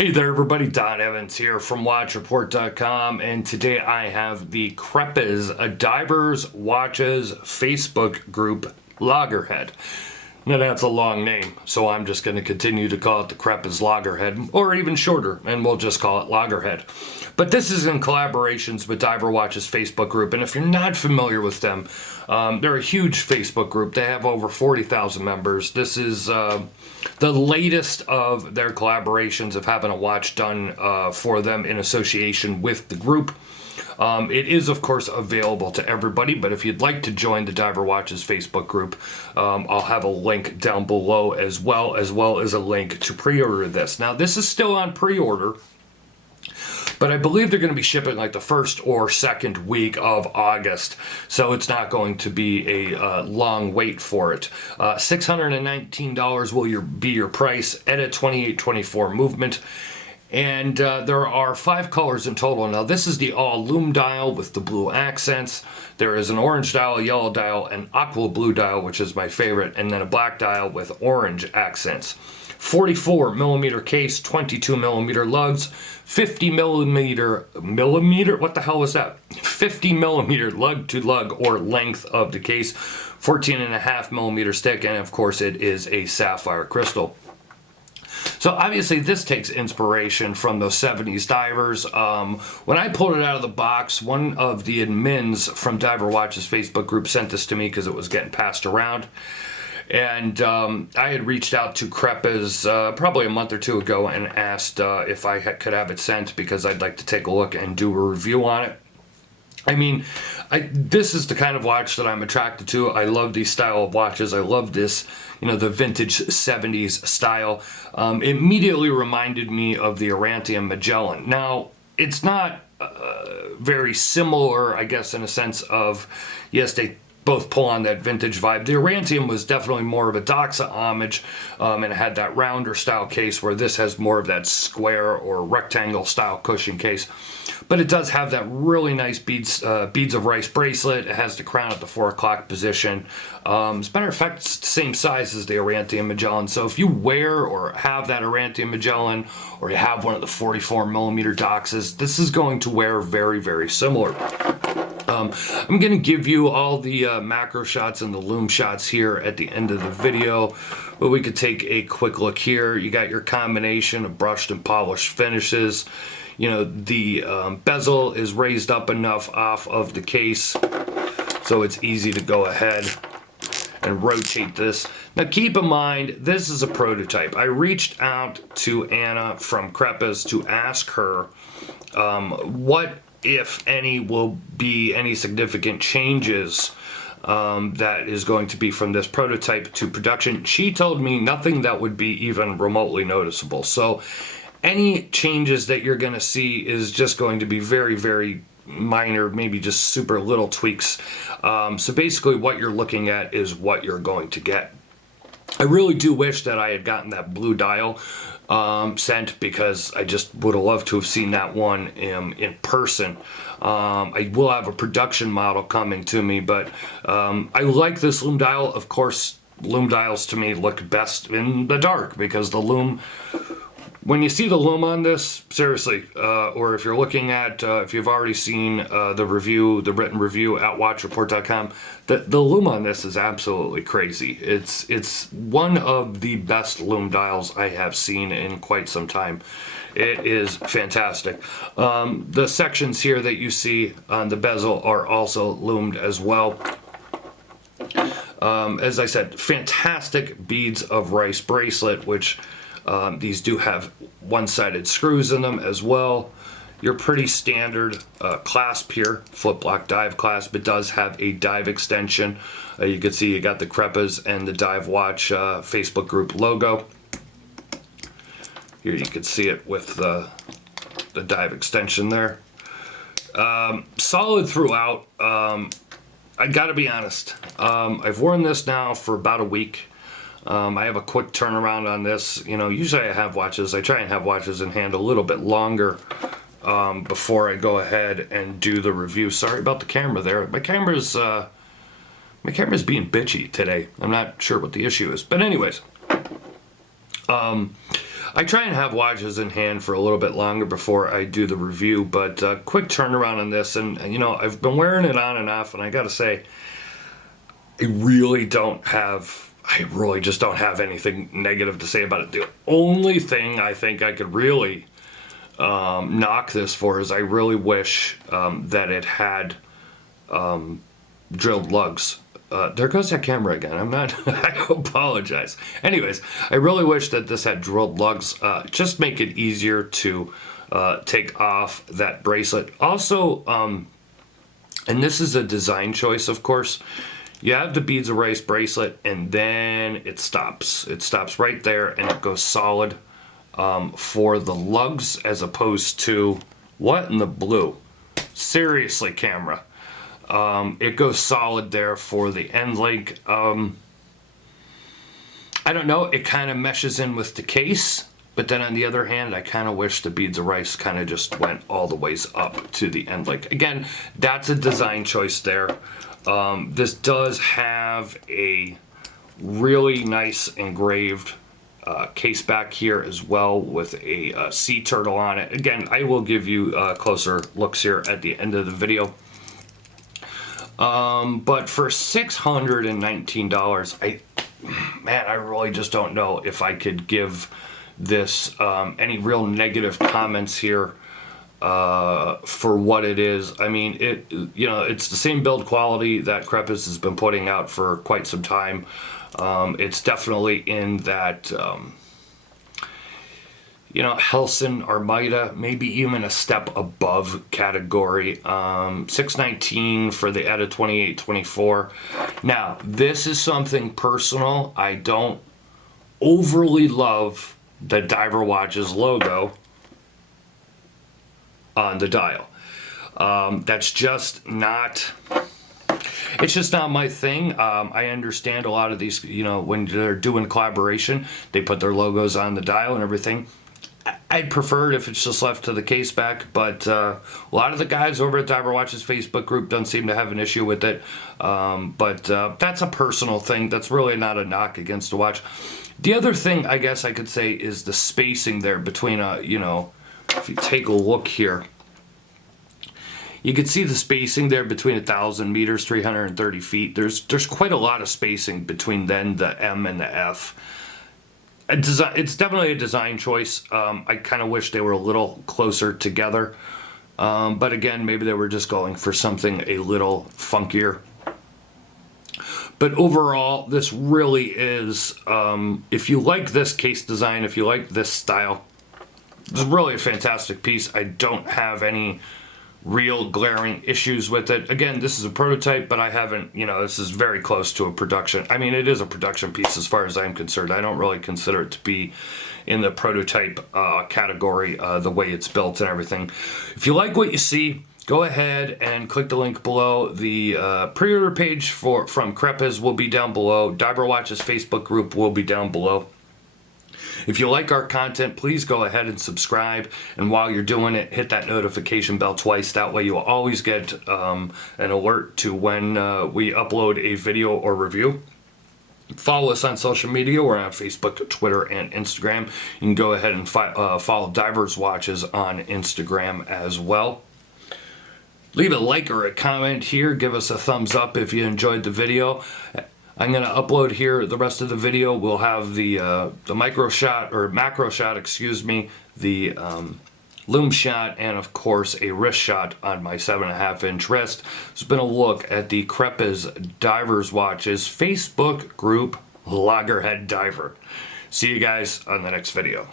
Hey there everybody, Don Evans here from WatchReport.com, and today I have the Crepas, a divers watches Facebook group, Loggerhead. Now that's a long name, so I'm just going to continue to call it the Crepas Loggerhead, or even shorter, and we'll just call it Loggerhead. But this is in collaborations with Diver Watches Facebook group, and if you're not familiar with them, they're a huge Facebook group. They have over 40,000 members. This is the latest of their collaborations of having a watch done for them in association with the group. It is, of course, available to everybody, but if you'd like to join the Diver Watches Facebook group, I'll have a link down below as well as a link to pre-order this. Now, this is still on pre-order, but I believe they're going to be shipping like the first or second week of August, so it's not going to be a long wait for it. $619 will be your price at a 28-24 movement. And there are 5 colors in total. Now this is the all Loom dial with the blue accents. There is an orange dial, a yellow dial, an aqua blue dial, which is my favorite, and then a black dial with orange accents. 44 millimeter case, 22 millimeter lugs, 50 millimeter, what the hell was that? 50 millimeter lug to lug or length of the case, 14.5 millimeter stick, and of course it is a sapphire crystal. So obviously this takes inspiration from those 70s divers. When I pulled it out of the box, one of the admins from Diver Watches Facebook group sent this to me because it was getting passed around. And I had reached out to Crepas probably a month or two ago and asked if I could have it sent because I'd like to take a look and do a review on it. I mean, this is the kind of watch that I'm attracted to. I love these style of watches. I love this, the vintage 70s style. It immediately reminded me of the Arantium Magellan. Now, it's not very similar, I guess, in a sense of, yes, they both pull on that vintage vibe. The Arantium was definitely more of a Doxa homage, and it had that rounder style case, where this has more of that square or rectangle style cushion case. But it does have that really nice beads of rice bracelet. It has the crown at the 4 o'clock position. As a matter of fact, it's the same size as the Arantium Magellan. So if you wear or have that Arantium Magellan, or you have one of the 44 millimeter Doxas, this is going to wear very, very similar. I'm going to give you all the macro shots and the Loom shots here at the end of the video, but we could take a quick look here. You got your combination of brushed and polished finishes. The bezel is raised up enough off of the case, so it's easy to go ahead and rotate this. Now keep in mind, this is a prototype. I reached out to Anna from Crepas to ask her what, if any, will be any significant changes that is going to be from this prototype to production. She told me nothing that would be even remotely noticeable. So any changes that you're going to see is just going to be very, very minor, maybe just super little tweaks. So basically what you're looking at is what you're going to get. I really do wish that I had gotten that blue dial sent, because I just would have loved to have seen that one in person. I will have a production model coming to me, but I like this Loom dial. Of course, Loom dials to me look best in the dark, because the Loom, when you see the Loom on this, seriously, or if you're looking at, if you've already seen the written review at WatchReport.com, the Loom on this is absolutely crazy. It's one of the best Loom dials I have seen in quite some time. It is fantastic. The sections here that you see on the bezel are also loomed as well. As I said, fantastic beads of rice bracelet, which these do have one-sided screws in them as well. Your pretty standard clasp here, flip block dive clasp. It does have a dive extension. You can see you got the Crepas and the Dive Watch Facebook group logo. Here you can see it with the dive extension there. Solid throughout. I gotta be honest, I've worn this now for about a week. I have a quick turnaround on this. Usually I try and have watches in hand a little bit longer before I go ahead and do the review. Sorry about the camera there. My camera's being bitchy today. I'm not sure what the issue is, but anyways, I try and have watches in hand for a little bit longer before I do the review, but quick turnaround on this, and you know, I've been wearing it on and off, and I gotta say, I really just don't have anything negative to say about it. The only thing I think I could really knock this for is I really wish that it had drilled lugs. There goes that camera again. I apologize. Anyways, I really wish that this had drilled lugs. Just make it easier to take off that bracelet. Also, and this is a design choice, of course, you have the beads of rice bracelet and then it stops. It stops right there and it goes solid for the lugs, as opposed to, what in the blue? Seriously, camera. It goes solid there for the end link. I don't know, it kind of meshes in with the case, but then on the other hand, I kind of wish the beads of rice kind of just went all the ways up to the end link. Again, that's a design choice there. This does have a really nice engraved case back here as well, with a sea turtle on it. Again, I will give you closer looks here at the end of the video. But for $619, I really just don't know if I could give this any real negative comments here for what it is. I mean, it's the same build quality that Crepas has been putting out for quite some time. It's definitely in that Helson, Armida, maybe even a step above category. $619 for the ETA 2824. Now, this is something personal. I don't overly love the Diver Watches logo on the dial. That's just not... It's just not my thing. I understand a lot of these, when they're doing collaboration, they put their logos on the dial and everything. I'd prefer it if it's just left to the case back, but a lot of the guys over at Diver Watches Facebook group don't seem to have an issue with it. But that's a personal thing. That's really not a knock against the watch. The other thing I guess I could say is the spacing there between, if you take a look here, you can see the spacing there between 1,000 meters, 330 feet. There's quite a lot of spacing between then the M and the F. It's definitely a design choice. I kind of wish they were a little closer together. But again, maybe they were just going for something a little funkier. But overall, this really is, if you like this case design, if you like this style, it's really a fantastic piece. I don't have any real glaring issues with it. Again, this is a prototype, but I haven't, this is very close to a production. I mean, it is a production piece as far as I'm concerned. I don't really consider it to be in the prototype category, the way it's built and everything. If you like what you see, go ahead and click the link below. The pre-order page from Crepas will be down below. Diver Watches Facebook group will be down below. If you like our content, please go ahead and subscribe. And while you're doing it, hit that notification bell twice. That way you'll always get an alert to when we upload a video or review. Follow us on social media. We're on Facebook, Twitter, and Instagram. You can go ahead and follow Divers Watches on Instagram as well. Leave a like or a comment here. Give us a thumbs up if you enjoyed the video. I'm going to upload here the rest of the video. We'll have the macro shot, the Loom shot, and of course a wrist shot on my 7.5-inch wrist. It's been a look at the Crepas Divers Watches Facebook group, Loggerhead Diver. See you guys on the next video.